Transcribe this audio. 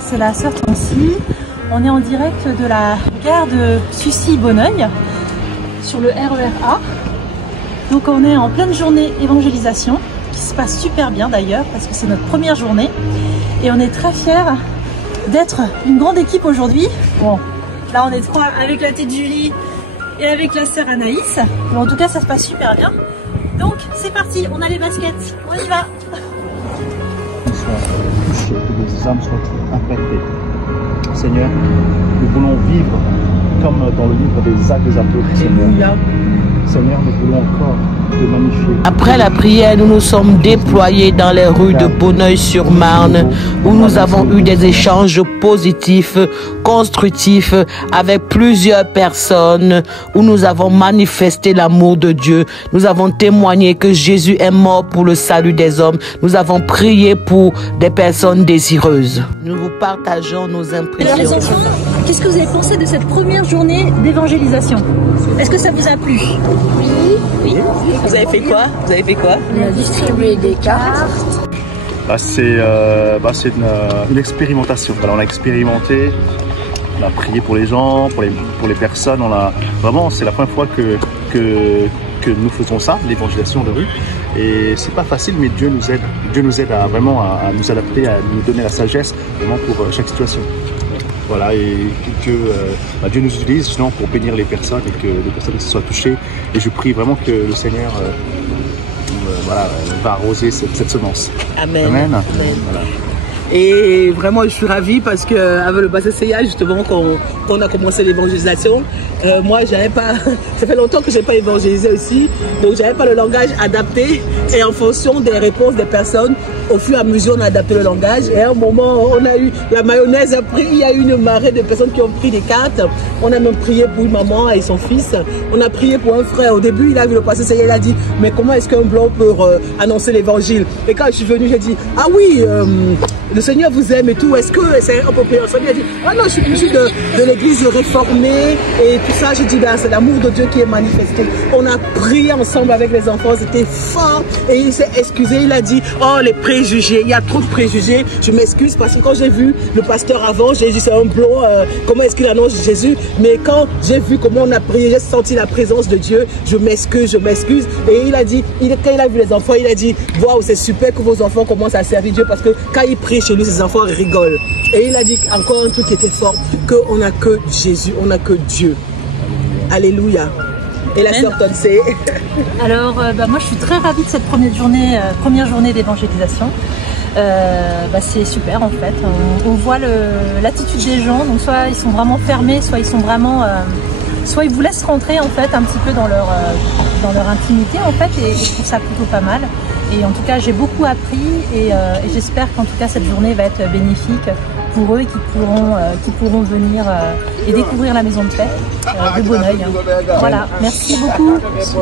c'est la sœur Tancy. On est en direct de la gare de Sucy-Bonneuil sur le RER A. Donc on est en pleine journée évangélisation qui se passe super bien d'ailleurs parce que c'est notre première journée et on est très fiers d'être une grande équipe aujourd'hui. Bon, là on est trois avec la petite Julie et avec la sœur Anaïs. Mais en tout cas ça se passe super bien. Donc c'est parti, on a les baskets, on y va. Que les âmes soient impactées. Seigneur, nous voulons vivre comme dans le livre des Actes des Apôtres, Seigneur. Seigneur, nous voulons encore te magnifier. Après la prière, nous nous sommes déployés dans les rues de Bonneuil-sur-Marne où nous avons eu des échanges positifs, constructifs avec plusieurs personnes, où nous avons manifesté l'amour de Dieu. Nous avons témoigné que Jésus est mort pour le salut des hommes. Nous avons prié pour des personnes désireuses. Nous vous partageons nos impressions. Alors les enfants, qu'est-ce que vous avez pensé de cette première journée d'évangélisation? Est-ce que ça vous a plu? Oui. Vous avez fait quoi? On a distribué des cartes. C'est une expérimentation. Voilà, on a expérimenté, on a prié pour les gens, pour les personnes. Vraiment, c'est la première fois que nous faisons ça, l'évangélisation de rue. Et c'est pas facile, mais Dieu nous aide. Dieu nous aide à nous adapter, à nous donner la sagesse vraiment pour chaque situation. Voilà, et que Dieu nous utilise sinon pour bénir les personnes et que les personnes soient touchées. Et je prie vraiment que le Seigneur va arroser cette semence. Amen. Amen. Voilà. Et vraiment, je suis ravie parce qu'avec le bassin CA, justement, qu'on a commencé l'évangélisation, moi, j'avais pas. Ça fait longtemps que j'ai pas évangélisé aussi, donc j'avais pas le langage adapté. Et en fonction des réponses des personnes, au fur et à mesure, on a adapté le langage. Et à un moment, on a eu la mayonnaise a pris. Il y a eu une marée de personnes qui ont pris des cartes. On a même prié pour une maman et son fils. On a prié pour un frère. Au début, il a vu le pasteur CA, il a dit, mais comment est-ce qu'un blanc peut annoncer l'évangile? Et quand je suis venue, j'ai dit, ah oui. Le Seigneur vous aime et tout, est-ce que c'est un peu pire? Il a dit, ah non, je suis issu de l'église réformée et tout ça. Je dis, ben, c'est l'amour de Dieu qui est manifesté. On a prié ensemble avec les enfants, c'était fort. Et il s'est excusé, il a dit, oh les préjugés, il y a trop de préjugés. Je m'excuse parce que quand j'ai vu le pasteur avant, j'ai dit, c'est un blond, comment est-ce qu'il annonce Jésus? Mais quand j'ai vu comment on a prié, j'ai senti la présence de Dieu, je m'excuse. Et il a dit, quand il a vu les enfants, il a dit, waouh, c'est super que vos enfants commencent à servir Dieu parce que quand ils prient chez lui, ses enfants rigolent. Et il a dit encore un truc qui était fort, qu'on n'a que Jésus, on n'a que Dieu. Alléluia. Et la sœur Tancy. Alors, moi je suis très ravie de cette première journée d'évangélisation. C'est super en fait. On voit l'attitude des gens, donc soit ils sont vraiment fermés, soit ils sont vraiment... soit ils vous laissent rentrer en fait un petit peu dans leur intimité en fait, et je trouve ça plutôt pas mal. Et en tout cas j'ai beaucoup appris et j'espère qu'en tout cas cette journée va être bénéfique pour eux qui pourront venir et découvrir la maison de paix de Bonneuil. Voilà, merci beaucoup. Merci.